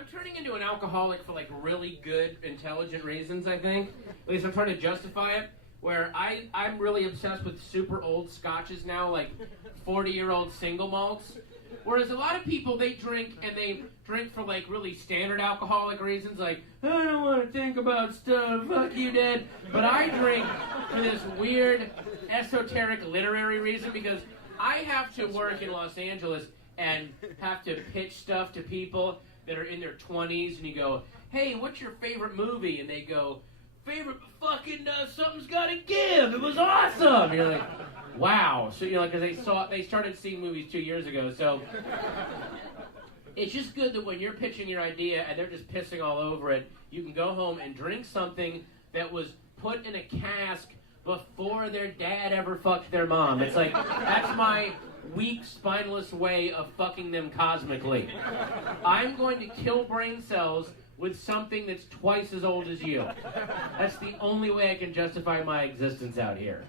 I'm turning into an alcoholic for like really good, intelligent reasons, I think. At least I'm trying to justify it. Where I'm really obsessed with super old scotches now, like 40-year-old single malts. Whereas a lot of people, they drink for like really standard alcoholic reasons, like, I don't want to think about stuff, fuck you, Dad. But I drink for this weird, esoteric, literary reason, because I have to work in Los Angeles and have to pitch stuff to people that are in their 20s, and you go, hey, what's your favorite movie? And they go, favorite fucking Something's Gotta Give. It was awesome. You're like, wow. So because they started seeing movies 2 years ago. So it's just good that when you're pitching your idea and they're just pissing all over it, you can go home and drink something that was put in a cask before their dad ever fucked their mom. It's like, that's my weak, spineless way of fucking them cosmically. I'm going to kill brain cells with something that's twice as old as you. That's the only way I can justify my existence out here.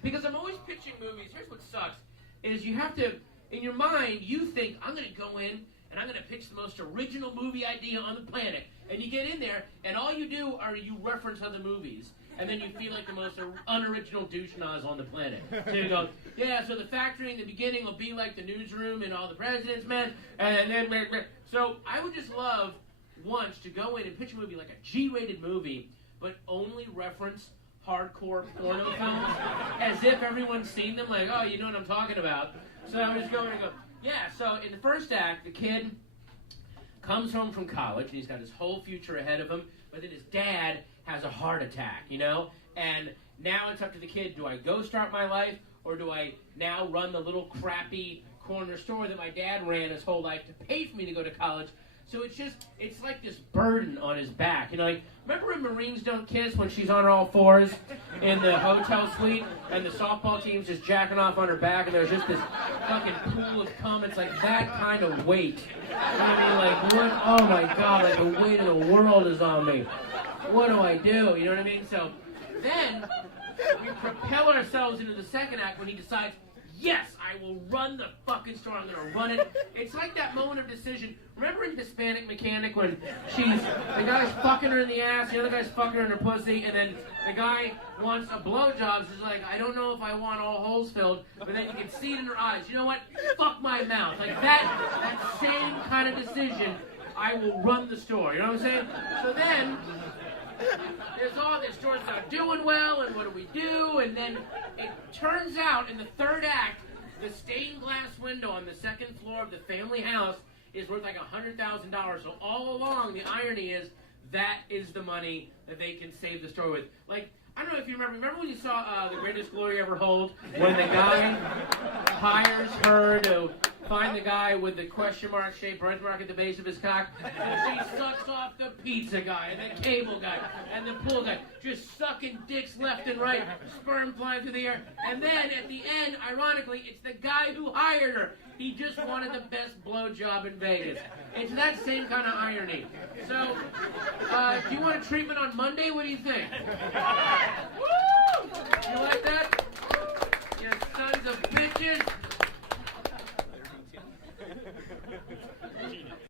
Because I'm always pitching movies. Here's what sucks, is you have to, in your mind, you think, I'm going to go in and I'm going to pitch the most original movie idea on the planet. And you get in there, and all you do are you reference other movies. And then you feel like the most unoriginal douche-noz on the planet. So you go, yeah, so the factory in the beginning will be like the newsroom and all the president's men. And then, so I would just love once to go in and pitch a movie like a G-rated movie, but only reference hardcore porno films as if everyone's seen them, like, oh, you know what I'm talking about. So I would just go in and go, yeah, so in the first act, the kid comes home from college, and he's got his whole future ahead of him, but then his dad has a heart attack, you know? And now it's up to the kid, do I go start my life, or do I now run the little crappy corner store that my dad ran his whole life to pay for me to go to college? So it's like this burden on his back. You know, like, remember in Marines Don't Kiss when she's on all fours in the hotel suite and the softball team's just jacking off on her back and there's just this fucking pool of cum? It's like that kind of weight. You know what I mean? Like, what? Oh my God, like the weight of the world is on me. What do I do? You know what I mean? So then we propel ourselves into the second act when he decides, yes, I will run the fucking store. I'm going to run it. It's like that moment of decision. Remember in Hispanic Mechanic when the guy's fucking her in the ass, the other guy's fucking her in her pussy, and then the guy wants a blowjob. She's like, I don't know if I want all holes filled, but then you can see it in her eyes. You know what? Fuck my mouth. Like that same kind of decision, I will run the store. You know what I'm saying? So then there's all this store's not doing well, and what do we do? And then it turns out in the third act, the stained glass window on the second floor of the family house is worth like $100,000. So all along, the irony is that is the money that they can save the store with. Like, I don't know if you remember when you saw The Greatest Glory Ever Hold, when the guy hires her to find the guy with the question mark shaped birthmark at the base of his cock, and she sucks off the pizza guy, and the cable guy, and the pool guy, just sucking dicks left and right, sperm flying through the air, and then at the end, ironically, it's the guy who hired her. He just wanted the best blowjob in Vegas. It's that same kind of irony. So, do you want a treatment on Monday? What do you think? Woo! You like that? You sons of bitches!